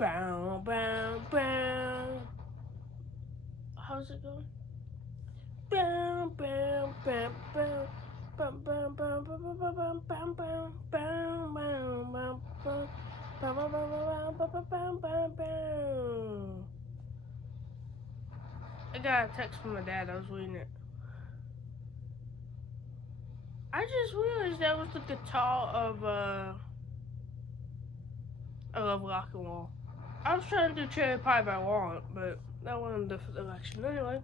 Bow, bow, bow. How's it going? Bow, bow, bow, bow. Bow, bow, bow, bow, bow, bow, bow, bow, bow, bow, bow. Bow, bow, bow, bow, bow, bow, bow, bow. I got a text from my dad. I was reading it. I just realized that was the guitar of I love rock and roll. I was trying to do Cherry Pie by Warrant, but that wasn't the election. Anyway,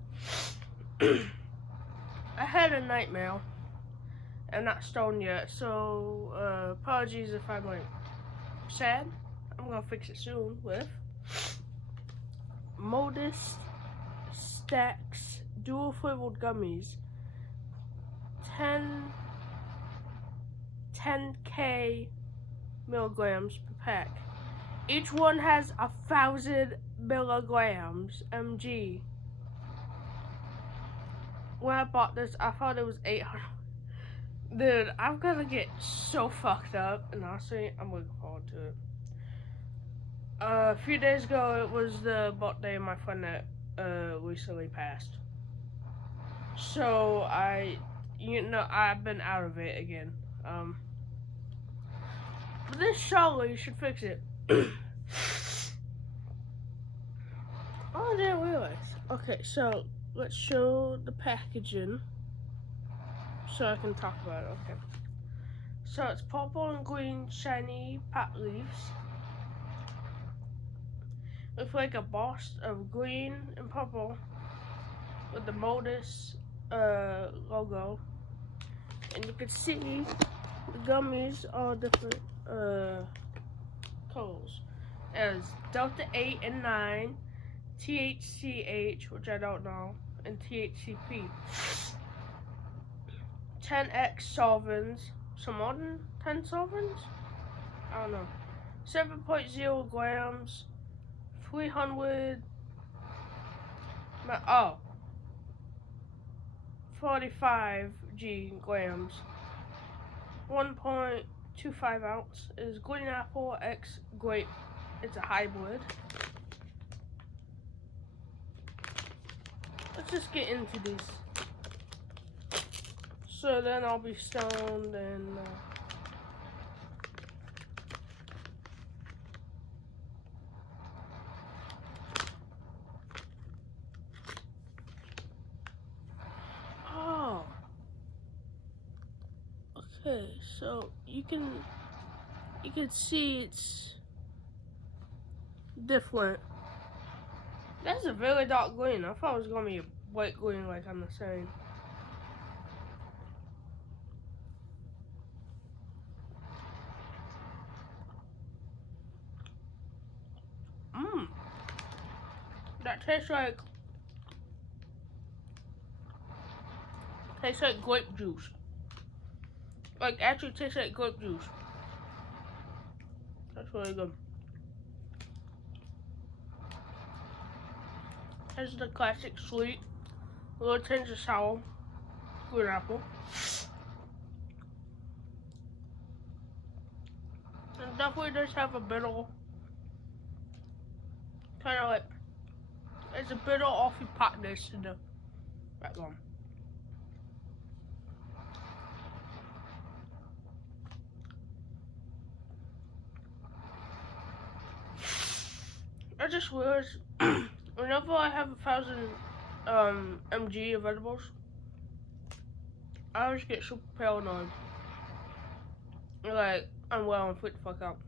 I had a nightmare. I'm not stoned yet, so apologies if I'm like sad. I'm gonna fix it soon with Modus STAX dual flavored gummies. 10K milligrams per pack. Each one has 1,000 milligrams mg. When I bought this, I thought it was 800. Dude, I'm gonna get so fucked up, and honestly, I'm looking forward to it. A few days ago, it was the birthday of my friend that recently passed. So I've been out of it again. But this surely should fix it. Oh, I didn't realize. Okay, so let's show the packaging so I can talk about it. Okay. So it's purple and green shiny pot leaves with like a boss of green and purple with the Modus logo. And you can see the gummies are different colors. As 𝓼𝓽𝓪 and 9, THC-H, which I don't know, and THC-P. 10x solvents. Some more than 10 solvents? I don't know. 7.0 grams. 45 grams. 1.25 ounce is green apple x grape. It's a hybrid. Let's just get into these. So then I'll be stoned and oh, okay. So you can see it's different. That's a very dark green. I thought it was gonna be a white green like I'm saying. That tastes like grape juice. Like actually tastes like grape juice. That's really good. This is the classic sweet, a little tinge of sour, green apple. And definitely does have a bitter, kind of like, it's a bitter offy potness in the background. I just realized whenever I have 1,000 mg of edibles, I always get super paranoid. Like, I'm well and freak the fuck out.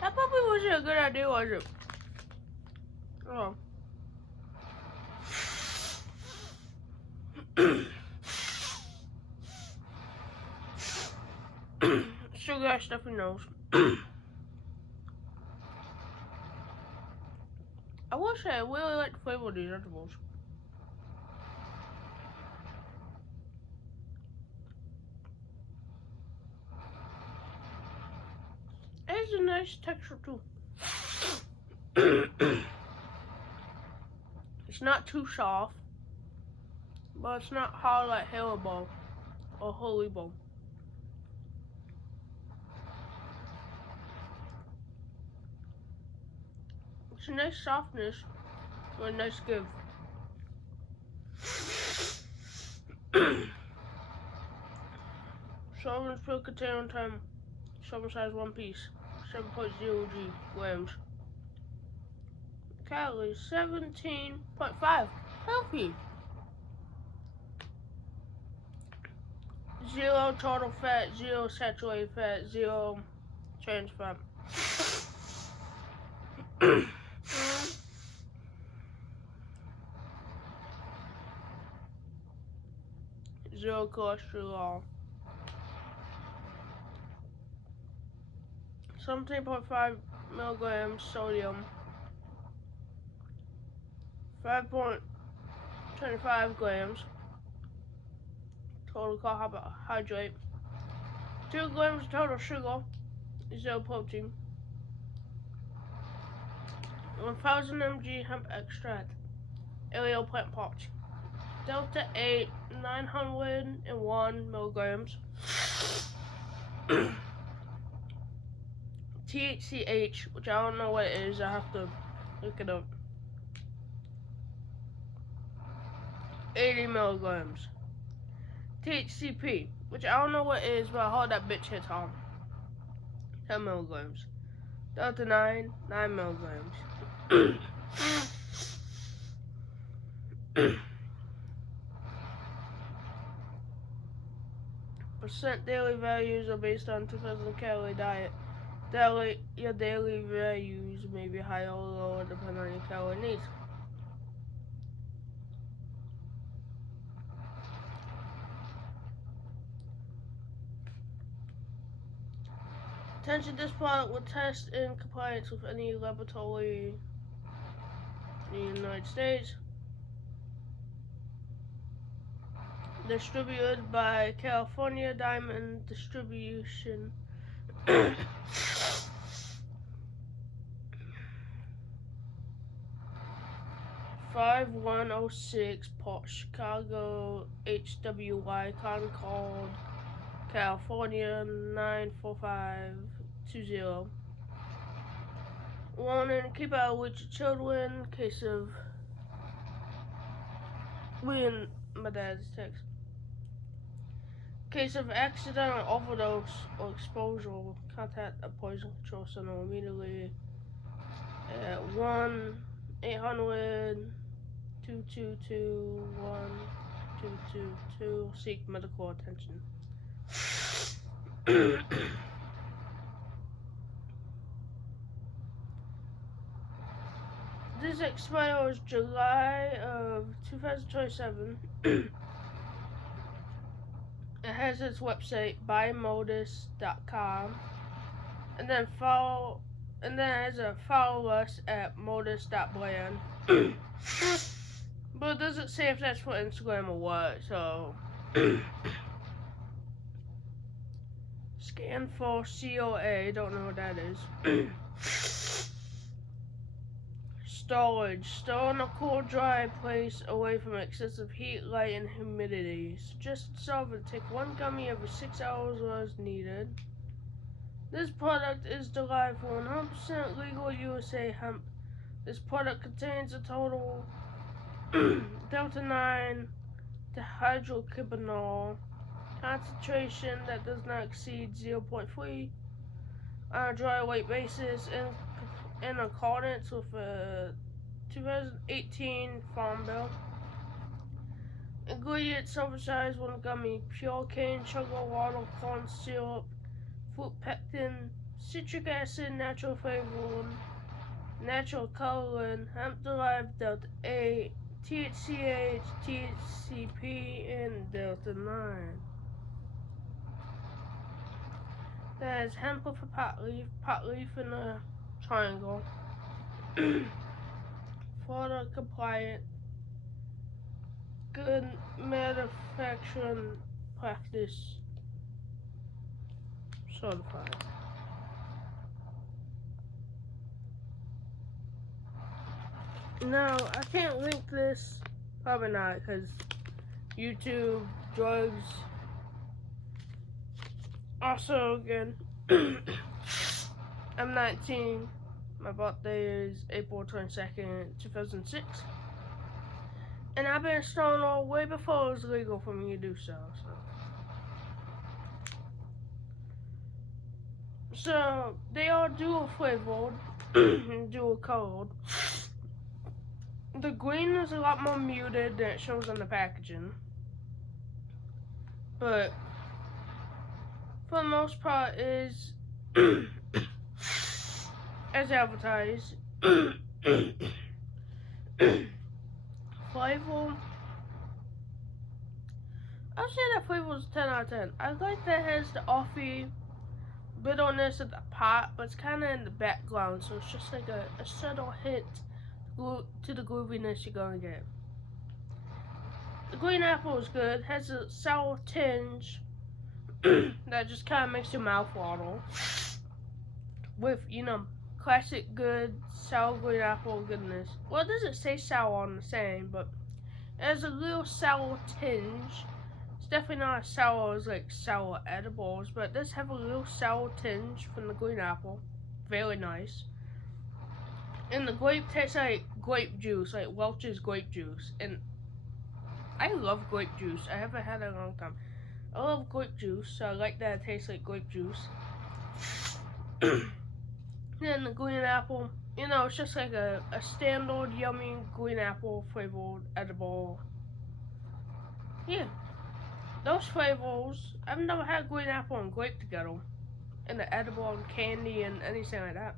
That probably wasn't a good idea, was it? Oh. Sugar got stuffy nose. I will say I really like the flavor of these edibles. It has a nice texture too. It's not too soft, but it's not hard like Haribo or Haribo. It's a nice softness or a nice give. Sovereign's pill container time, serving size 1 piece, 7.0 grams. Calories 17.5. Healthy. 0 total fat, 0 saturated fat, 0 trans fat. 0 cholesterol. 17.5 milligrams sodium. 5.25 grams total carbohydrate. 2 grams total sugar. 0 protein. 1000 mg hemp extract. Aerial plant parts. 𝓼𝓽𝓪𝓻 901 milligrams. THC-H, which I don't know what it is. I have to look it up. 80 milligrams. THC-P, which I don't know what it is, but I heard that bitch hits hard. 10 milligrams. 𝓼𝓽𝓪𝓻 9 milligrams. Percent daily values are based on 2,000 calorie diet. Your daily values may be higher or lower depending on your calorie needs. Attention, this product will test in compliance with any laboratory in the United States. Distributed by California Diamond Distribution. 5106 Port Chicago, HWY, Concord, California 94520. Warning, keep out with your children in case of my dad's text. Case of accidental overdose or exposure, contact a poison control center immediately at 1-800-222-1222. Seek medical attention. This expires July of 2027. It has its website bymodus.com, and then it has a follow us at modus.brand. But it doesn't say if that's for Instagram or what, so scan for COA, don't know what that is. Storage. Store in a cool, dry place away from excessive heat, light, and humidity. Suggested solvent. Take 1 gummy every 6 hours as needed. This product is derived from 100% legal USA hemp. This product contains a total 𝓼𝓽𝓪𝓻 dihydrocannabidiol concentration that does not exceed 0.3 on a dry weight basis in accordance with a 2018 Farm Bill. Ingredients: oversized 1 gummy, pure cane, sugar, water, corn syrup, fruit pectin, citric acid, natural flavoring, natural coloring, hemp-derived 𝓼𝓽𝓪, THC-H, THC-P, and 𝓼𝓽𝓪. That is hemp with a pot leaf in a triangle. Florida compliant, good manufacturing practice certified. Now, I can't link this, probably not, because YouTube, drugs. Also, again, I'm 19. My birthday is April 22nd, 2006. And I've been stoned way before it was legal for me to do so. So they are dual flavored, dual colored. The green is a lot more muted than it shows on the packaging. But for the most part is as advertised. Flavor, I'll say that flavor is 10 out of 10. I like that it has the offy bitterness of the pot, but it's kind of in the background, so it's just like a subtle hint to the grooviness you're gonna get. The green apple is good, has a sour tinge that just kind of makes your mouth water. With, you know, classic good sour green apple goodness. Well, it doesn't say sour on the saying, but it has a little sour tinge. It's definitely not as sour as like sour edibles, but it does have a little sour tinge from the green apple. Very nice. And the grape tastes like grape juice, like Welch's grape juice. And I love grape juice. I haven't had it in a long time. I love grape juice, so I like that it tastes like grape juice. Then the green apple, you know, it's just like a standard yummy green apple flavored edible. Yeah, those flavors, I've never had green apple and grape together, and the edible and candy and anything like that.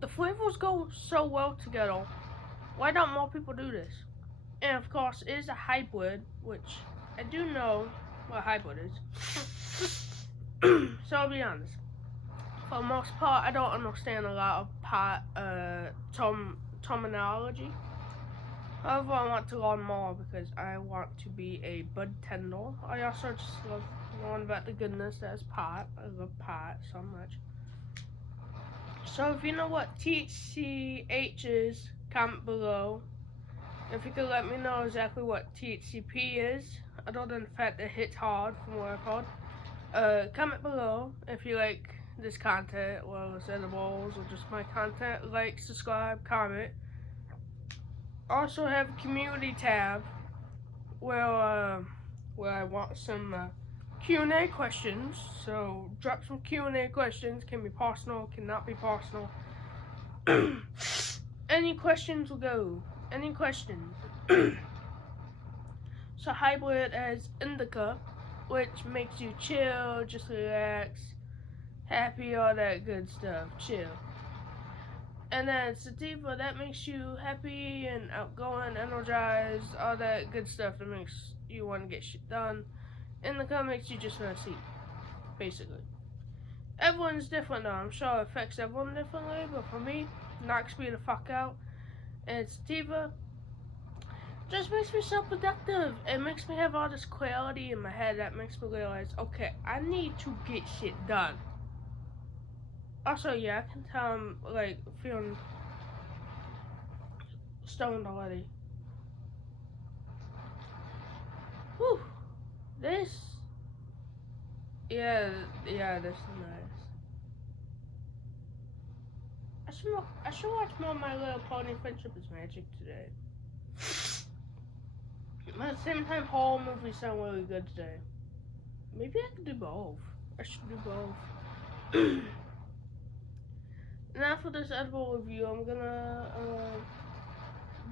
The flavors go so well together. Why don't more people do this? And of course, it is a hybrid, which I do know what a hybrid is. So I'll be honest. For the most part, I don't understand a lot of pot terminology. However, I want to learn more because I want to be a bud tender. I also just love knowing about the goodness that is pot. I love pot so much. So if you know what THC-H is, comment below. If you could let me know exactly what THC-P is, other than the fact that it hits hard from what I've heard, comment below if you like this content, well, it's edibles or just my content. Like, subscribe, comment. Also have a community tab where I want some Q&A questions. So drop some Q&A questions. Can be personal, cannot be personal. Any questions will go. Any questions. So hybrid as indica, which makes you chill, just relax, happy, all that good stuff, chill. And then sativa, that makes you happy and outgoing, energized, all that good stuff that makes you want to get shit done. Indica makes you just want to sleep, basically. Everyone's different though, I'm sure it affects everyone differently, but for me, knocks me the fuck out. And sativa just makes me so productive. It makes me have all this clarity in my head that makes me realize, okay, I need to get shit done. Also, yeah, I can tell I'm like feeling stoned already. Whew. This, yeah, this is nice. I should watch more of My Little Pony Friendship is Magic today. But at the same time, horror movies sound really good today. Maybe I could do both. I should do both. Now for this edible review, I'm gonna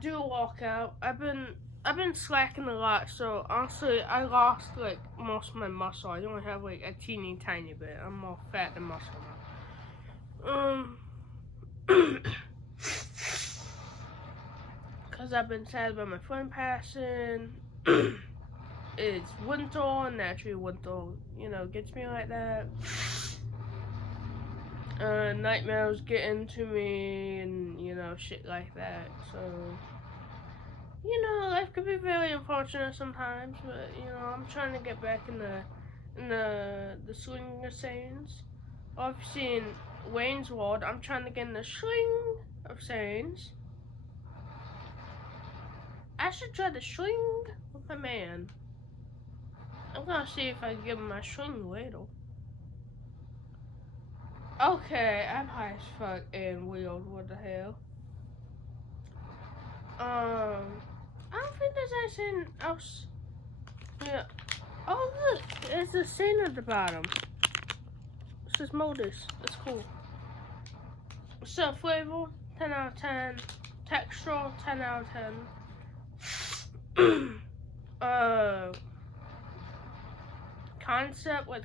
do a walkout. I've been slacking a lot, so honestly, I lost like most of my muscle. I only have like a teeny tiny bit. I'm more fat than muscle now. Cause I've been sad about my friend passing. It's winter, naturally winter, you know, gets me like that. Nightmares get into me and, you know, shit like that. So, you know, life can be very unfortunate sometimes, but, you know, I'm trying to get back in the swing of things. Or if you've seen Wayne's World, I'm trying to get in the swing of things. I should try to swing with my man. I'm gonna see if I can give him my swing later. Okay, I'm high as fuck and weird. What the hell? I don't think there's anything else. Yeah. Oh look, there's a scene at the bottom. This is Modus. That's cool. So flavor, 10 out of 10. Texture, 10 out of 10.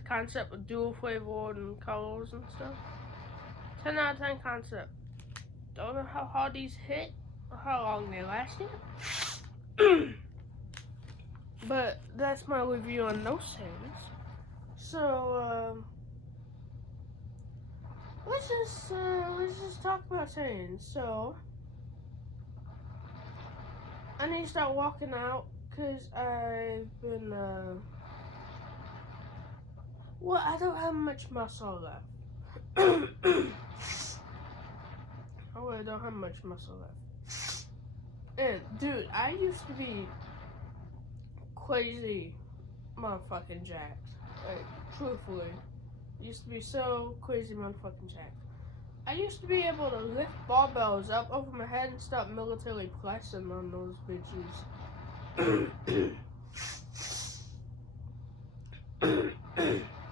Concept with dual flavor and colors and stuff. 10 out of 10 concept. Don't know how hard these hit or how long they last yet. But that's my review on those things. So let's just talk about things. So I need to start walking out because I've been well, I don't have much muscle left. I really don't have much muscle left. And dude, I used to be crazy motherfucking jacked. Like, truthfully. Used to be so crazy motherfucking jacked. I used to be able to lift barbells up over my head and start military pressing on those bitches.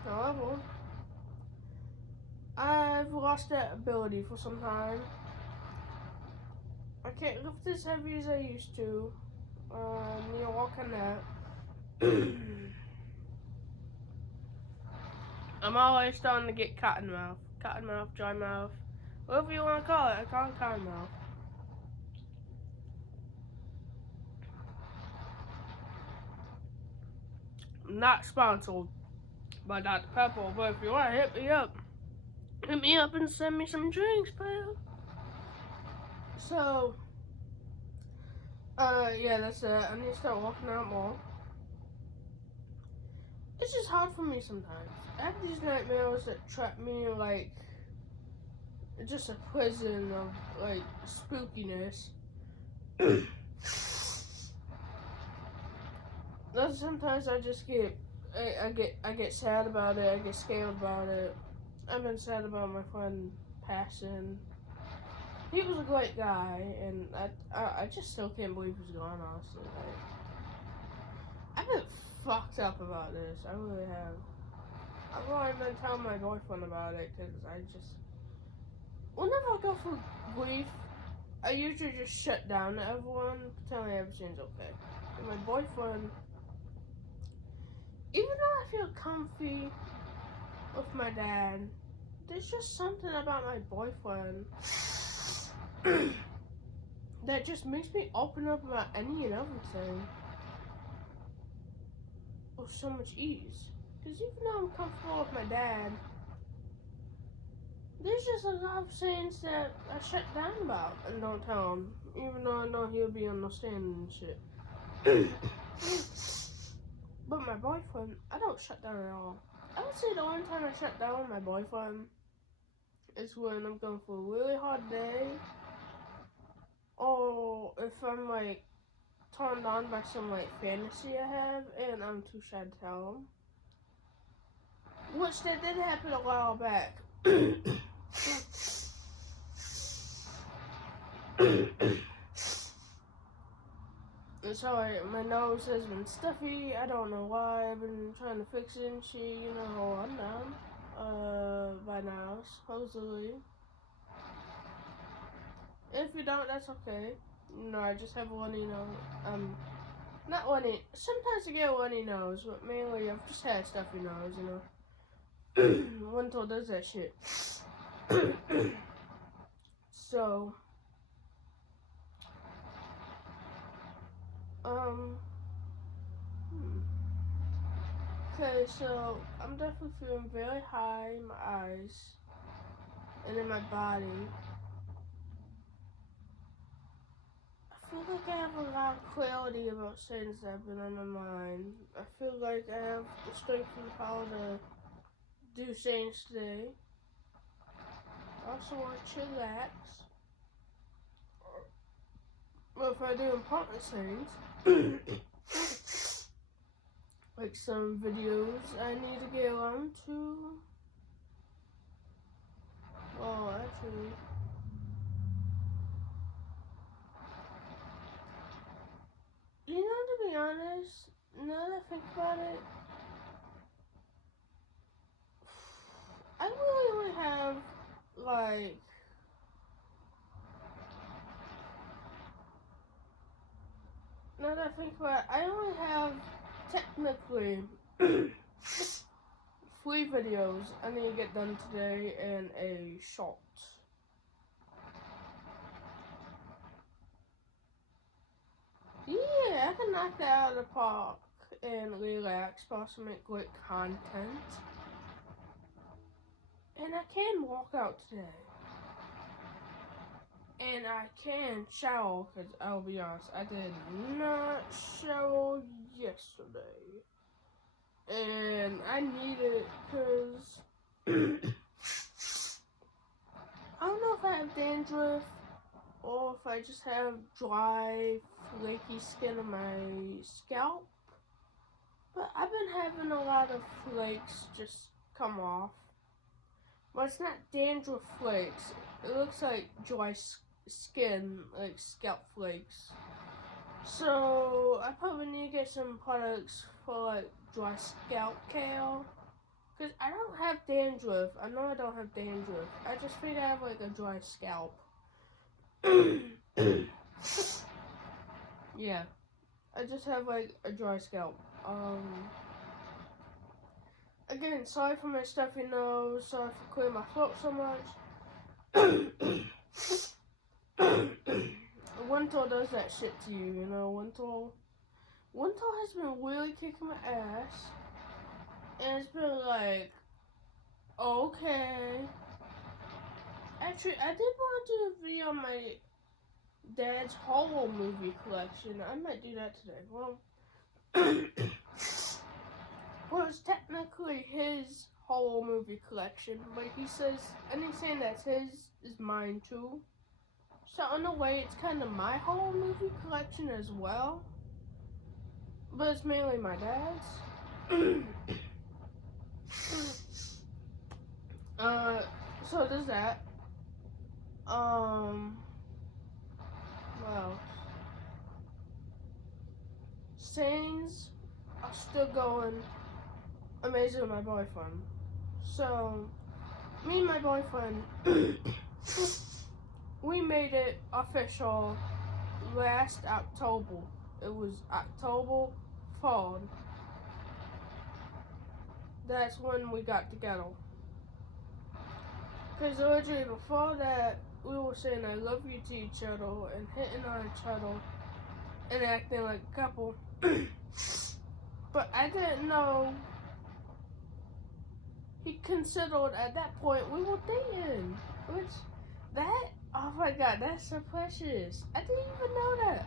However, I've lost that ability for some time. I can't lift as heavy as I used to. What can that? I'm always starting to get cotton mouth, dry mouth, whatever you want to call it. I call it cotton mouth. I'm not sponsored by Dr. Pepper, but if you want to hit me up and send me some drinks, pal. So, yeah, that's it. I need to start walking out more. It's just hard for me sometimes. I have these nightmares that trap me in, like, just a prison of, like, spookiness. Sometimes I just I get sad about it. I get scared about it. I've been sad about my friend passing. He was a great guy, and I just still can't believe he's gone, honestly. Like, I've been fucked up about this. I really have. I've only been telling my boyfriend about it, because I just... Whenever I go through grief, I usually just shut down to everyone, pretending everything's okay. And my boyfriend... Even though I feel comfy with my dad, there's just something about my boyfriend that just makes me open up about any and everything with so much ease. Because even though I'm comfortable with my dad, there's just a lot of things that I shut down about and don't tell him, even though I know he'll be understanding and shit. But my boyfriend, I don't shut down at all. I would say the only time I shut down with my boyfriend is when I'm going through a really hard day, or if I'm like turned on by some like fantasy I have and I'm too shy to tell him. Which that did happen a while back. Sorry, my nose has been stuffy. I don't know why. I've been trying to fix it and shit. You know how I'm down. By now, supposedly. If you don't, that's okay. You know, I just have a runny nose. Not runny. Sometimes I get a runny nose, but mainly I've just had a stuffy nose, you know. Winter does that shit. So, okay, so I'm definitely feeling very high in my eyes and in my body. I feel like I have a lot of clarity about things that have been on my mind. I feel like I have the strength and power to do things today. I also want to chillax. But if I do important things, like some videos I need to get on to, Well, actually, you know, to be honest, now that I think about it, I really only have, like, now that I think about it, I only have, technically, 3 videos I need to get done today and a short. Yeah, I can knock that out of the park and relax, possibly make great content. And I can walk out today. And I can shower, because I'll be honest, I did not shower yesterday. And I need it because I don't know if I have dandruff or if I just have dry, flaky skin on my scalp. But I've been having a lot of flakes just come off. But it's not dandruff flakes. It looks like dry skin, like scalp flakes. So I probably need to get some products for like dry scalp care. Because I don't have dandruff. I know I don't have dandruff. I just think I have like a dry scalp. Yeah. I just have like a dry scalp. Again, sorry for my stuffy nose. Sorry for clearing my throat so much. Winter does that shit to you, you know, Winter has been really kicking my ass. And it's been like, okay. Actually, I did want to do a video on my dad's horror movie collection. I might do that today. Well, well, it's technically his horror movie collection, but he says anything that's his is mine too. So in a way, it's kind of my horror movie collection as well, but it's mainly my dad's. So there's that. Well, scenes are still going amazing with my boyfriend. So, me and my boyfriend, we made it official last October. It was October 4th. That's when we got together. Because originally before that, we were saying I love you to each other and hitting on each other and acting like a couple. But I didn't know he considered at that point we were dating. Which, oh my god, that's so precious. I didn't even know that.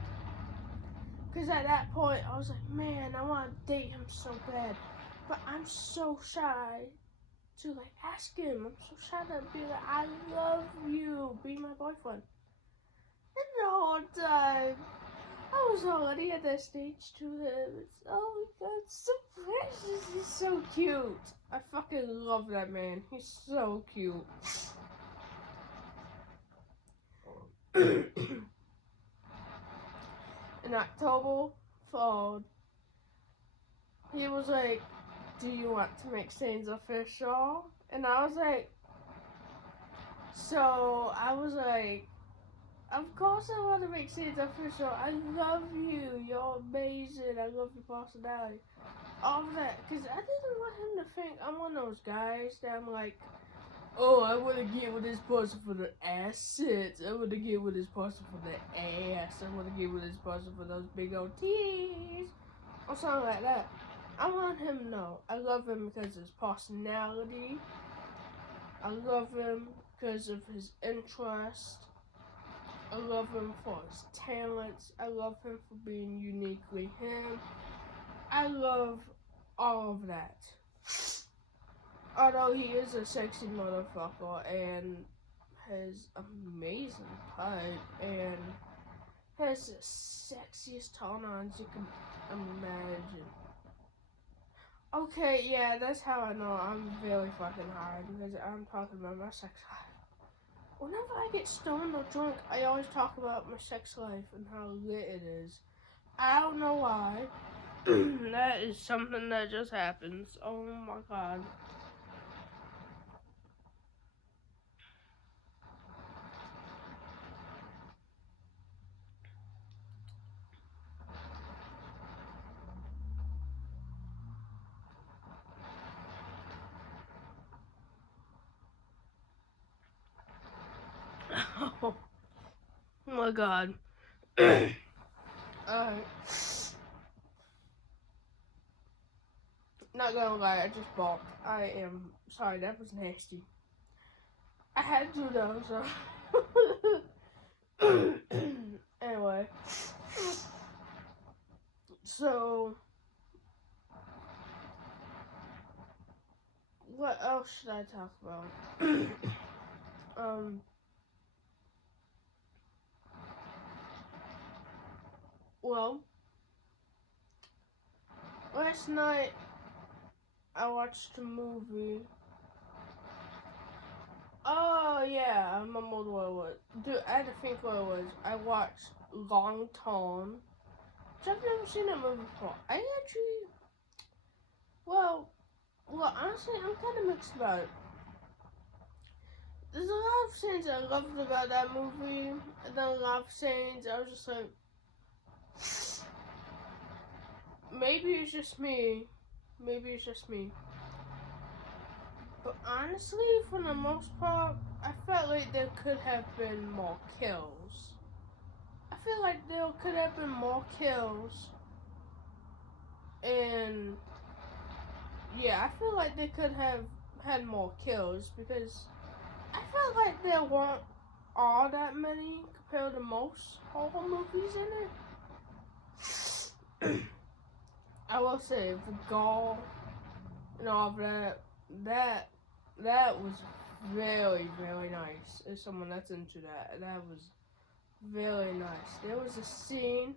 Because at that point, I was like, man, I want to date him so bad. But I'm so shy to like ask him. I'm so shy to be like, I love you, be my boyfriend. And the whole time, I was already at that stage to him. Oh my god, it's so precious. He's so cute. I fucking love that man. He's so cute. In October 4th, he was like, do you want to make scenes official? And I was like, of course I want to make scenes official. I love you. You're amazing. I love your personality. All of that. Because I didn't want him to think I'm one of those guys that I'm like, oh, I want to get with this person for the assets. I want to get with this person for the ass. I want to get with this person for those big old titties. Or something like that. I want him to know I love him because of his personality. I love him because of his interest. I love him for his talents. I love him for being uniquely him. I love all of that. Although he is a sexy motherfucker and has amazing pipe and has the sexiest turn-ons you can imagine. Okay, yeah, that's how I know I'm very fucking hard, because I'm talking about my sex life. Whenever I get stoned or drunk, I always talk about my sex life and how lit it is. I don't know why. That is something that just happens. Oh my god. Oh my god. Alright. Not gonna lie, I just balked. I am sorry, that was nasty. I had to though, so. Anyway. So. What else should I talk about? Well, last night I watched a movie. Oh yeah, I remember what it was. Dude, I had to think what it was. I watched 𝓭𝓾𝓪𝓭. I've never seen that movie before. I actually, well, honestly, I'm kind of mixed about it. There's a lot of scenes I loved about that movie, and then a lot of scenes I was just like, maybe it's just me. Maybe it's just me. But honestly, for the most part, I felt like there could have been more kills. I feel like there could have been more kills. And yeah, I feel like they could have had more kills because I felt like there weren't all that many compared to most horror movies in it. I will say the gore and all that was very, very nice. As someone that's into that was very nice. There was a scene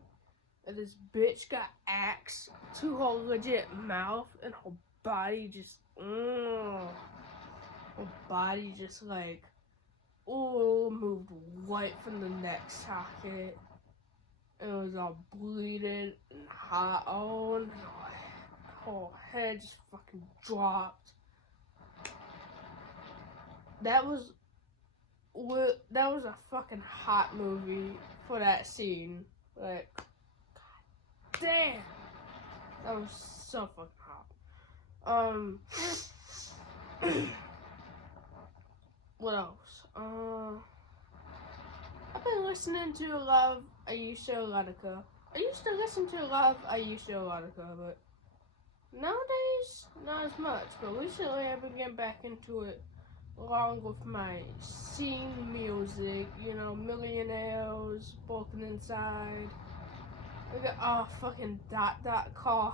that this bitch got axed to her legit mouth and her body just, her body just like, moved right from the neck socket. It was all bleeding and hot. Oh, and her head just fucking dropped. That was a fucking hot movie for that scene. Like, god damn, that was so fucking hot. What else? I've been listening to a lot of 𝓰𝓻𝓮𝓪𝓵. I used to listen to a lot of 𝓰𝓻𝓮𝓪𝓵, but nowadays not as much. But recently I've been getting back into it, along with my scene music. You know, millionaires, broken inside. We got fucking 𝓲𝓽𝓭𝓾𝓼.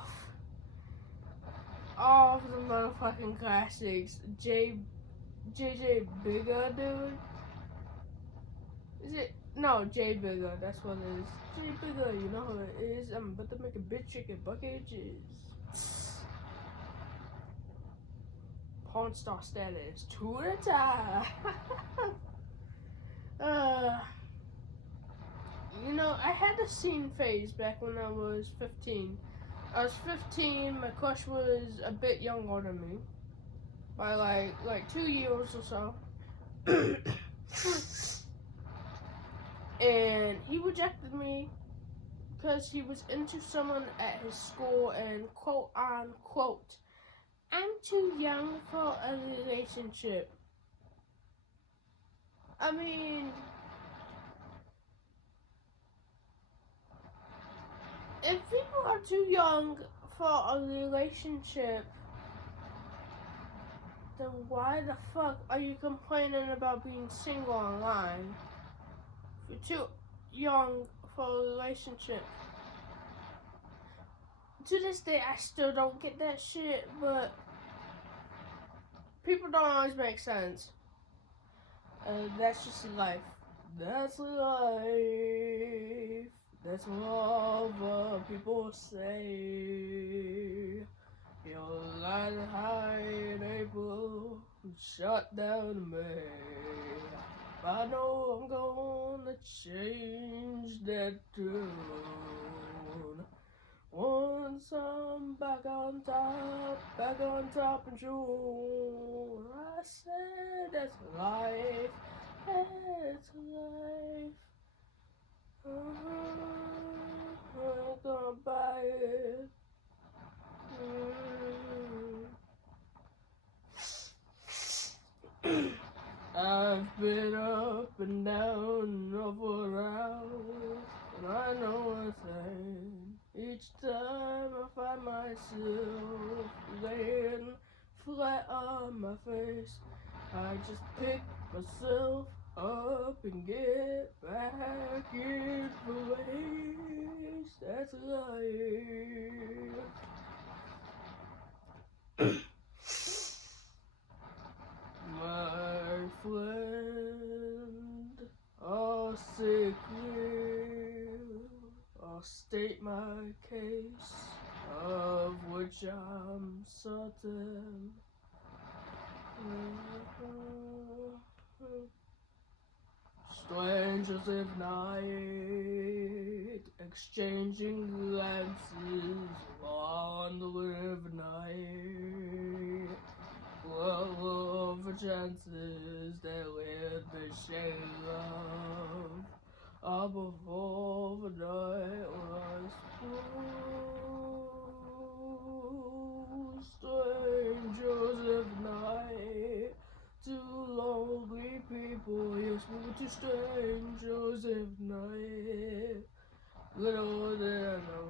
All of the motherfucking classics. 𝓯𝓵𝓪𝓿, dude. Is it? No, 𝓯𝓵𝓪𝓿, that's what it is. 𝓯𝓵𝓪𝓿, you know who it is. I'm about to make a bitch chicken bucket cheese. Porn star status to the top. You know, I had a scene phase back when I was 15. I was 15, my crush was a bit younger than me. By like 2 years or so. And he rejected me because he was into someone at his school and quote unquote, I'm too young for a relationship. I mean, if people are too young for a relationship, then why the fuck are you complaining about being single online? If you're too young for a relationship. To this day, I still don't get that shit, but people don't always make sense. That's just life. That's life. That's what people say. Your light high in April, shut down May. I know I'm gonna change that tune. Once I'm back on top in June. I said that's life, that's life. I'm gonna buy it. I've been up and down over around, and I know one thing. Each time I find myself laying flat on my face, I just pick myself up and get back in place. That's life. My friend, I'll say clear, I'll state my case, of which I'm certain. Strangers at night, exchanging glances on the river night. Well, over chances that with the shade of before the night was through. Strangers of night, two lonely people, yes, we were two strangers of night. Little did I know,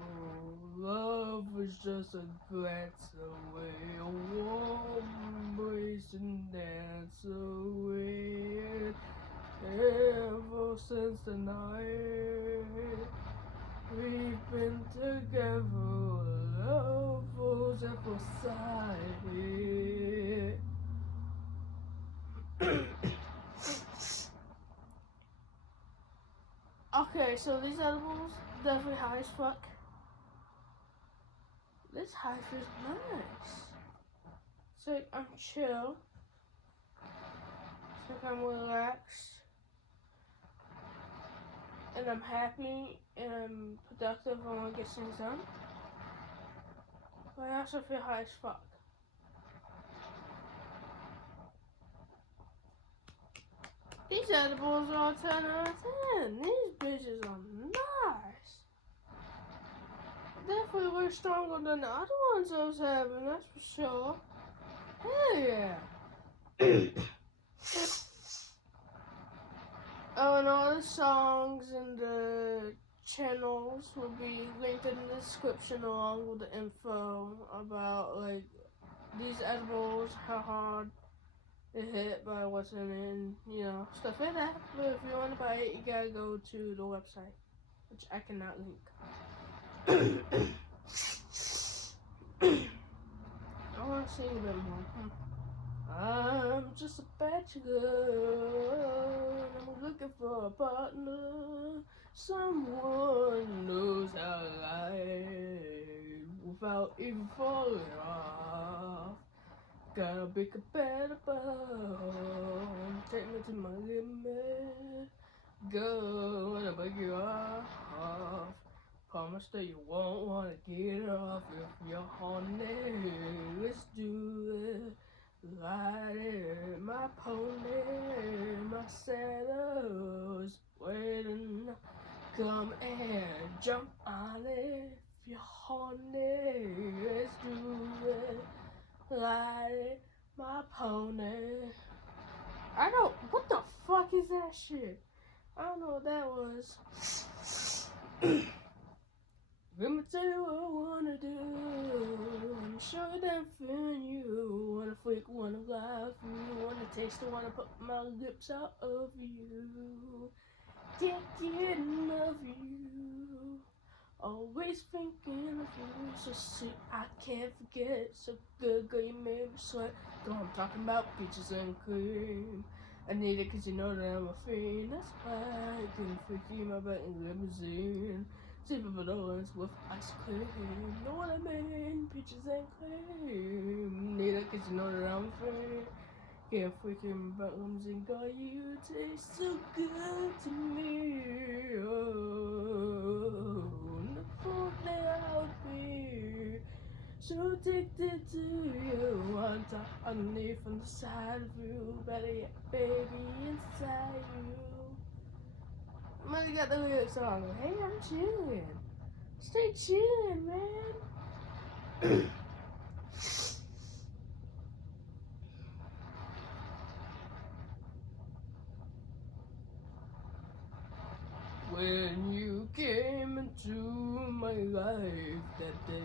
love was just a glance away, a warm embrace and dance away. Ever since the night we've been together, love was at first sight. Okay, so these edibles definitely high as fuck. This high feels nice. It's like I'm chill. It's like I'm relaxed. And I'm happy and I'm productive. I want to get things done. But I also feel high as fuck. These edibles are 10 out of 10. These bitches are nice. Definitely way stronger than the other ones I was having, that's for sure. Hell yeah. Oh, and all the songs and the channels will be linked in the description along with the info about like these edibles, how hard they hit by what's in it, and you know, stuff like that. But if you want to buy it, you gotta go to the website, which I cannot link. I want to sing a bit more. I'm just a bachelor, and I'm looking for a partner, someone who knows how to lie without even falling off. Gotta be compatible, take me to my limit, go when I break you off. Promise that you won't wanna get off if you're horny. Let's do it. Ride it, my pony, my saddle's waiting. Come and jump on it if you're horny. Let's do it. Ride it, my pony. I don't. What the fuck is that shit? I don't know what that was. Let me tell you what I wanna do. I'm sure that I'm feeling you. Wanna freak, wanna laugh, you wanna taste it, wanna put my lips out of you. Can't get enough of you. Always thinking of you. So sweet, I can't forget. So good, girl, you made me sweat. Though I'm talking about peaches and cream. I need it 'cause you know that I'm a fiend. That's why I can freak you in my back in limousine. Sipping bananas with ice cream. Know what I mean? Peaches and cream. Need it 'cause you know that I'm a fiend. Yeah, freaking Butler's and God, you taste so good to me. Oh, look for out here. So addicted to you. One time underneath on the side of you. Better yet, baby, inside you. Man, you got the lyrics song. Hey, I'm chilling. Stay chilling, man. When you came into my life that day,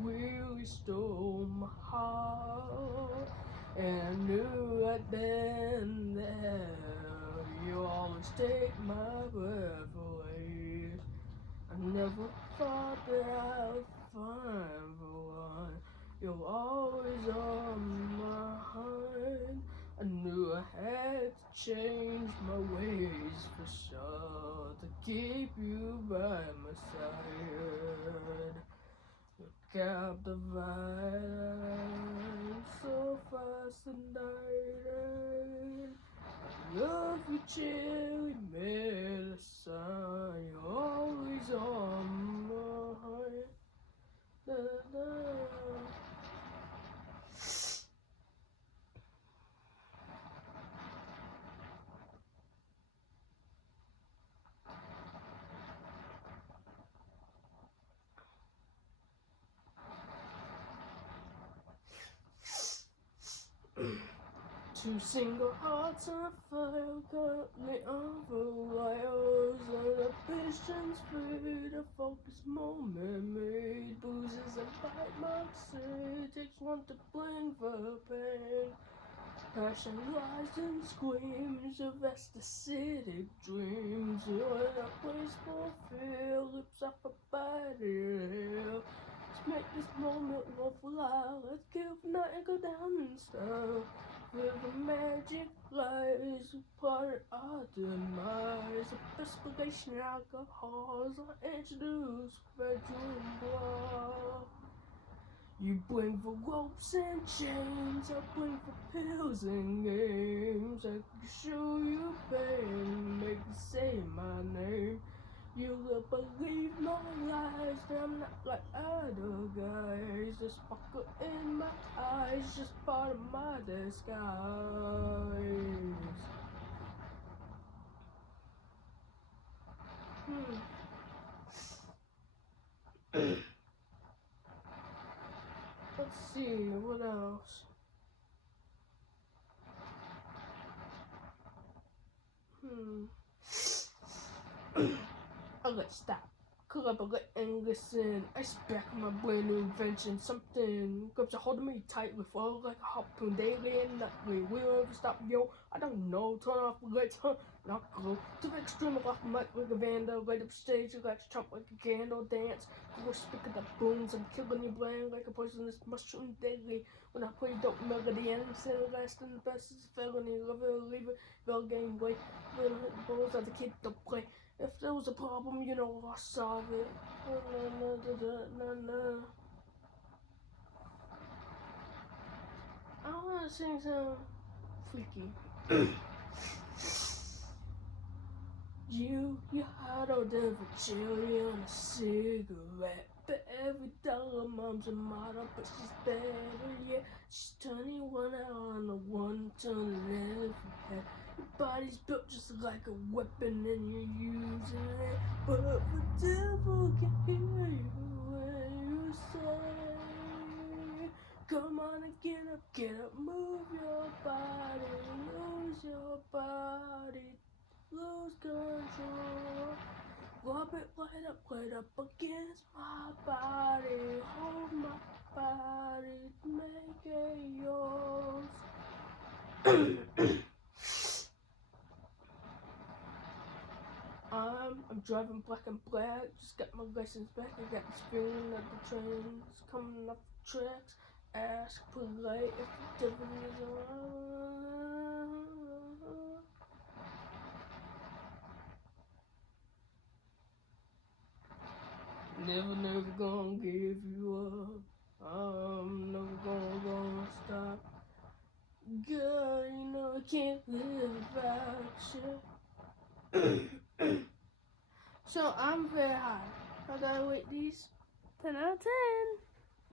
really stole my heart. And I knew right then that you always take my breath away. I never thought that I'd find the one. You're always on my mind. I knew I had to change my ways for sure to keep you by my side. You're captivating, so fascinating. Love you, cherry medicine. You're always on my mind. Da, da. Two single hearts on fire, currently overwires. Ambitions free to focus, moment made. Bruises and bite marks, it takes one to bring the pain. Passion lies in screams of aesthetic dreams. When I wasteful feel lips off a body. Let's make this moment worthwhile. Let's kill for night and go down in style. Where the magic lies, part of our demise. The desperation alcohols I introduce 𝓱𝓵𝓪𝓵. You bring the ropes and chains, I bring the pills and games. I can show you pain, make you say my name. You'll believe no lies, that I'm not like other guys. The sparkle in my eyes, just part of my disguise. Let's see, what else? Okay, stop. 𝓭𝓾𝓪𝓵. I back my brand new invention. Something grips a hold of me tight with all like a harpoon. Daily and nightly. Will ever stop, yo? I don't know. Turn off the lights, huh? Not go to the extreme off the mic like a vandal. Light up stage, you like to jump like a candle dance. Go speak of the booms. I'm killing your brain like a poisonous mushroom daily. When I play dope melody, and I'm saying last and the best is a felony. Love it or leave it. Bell game way. Little hit balls as a kid to play. If there was a problem, you know I'll solve it. I want to sing some freaky. You harder than a chili on a cigarette. But every dollar mom's a model, but she's better yet. She's 21 out on the 1-ton every head. Your body's built just like a weapon and you're using it. But the devil can hear you when you say, come on and get up, move your body, lose your body, lose control. Rub it right up against my body, hold my body, make it yours. I'm driving black and black, just got my license back. I got the feeling of the trains coming off the tracks. Ask polite if the devil is around. Never gonna give you up. I'm never gonna stop. Girl, you know I can't live without you. So I'm very high. How do I rate these? 10 out of 10.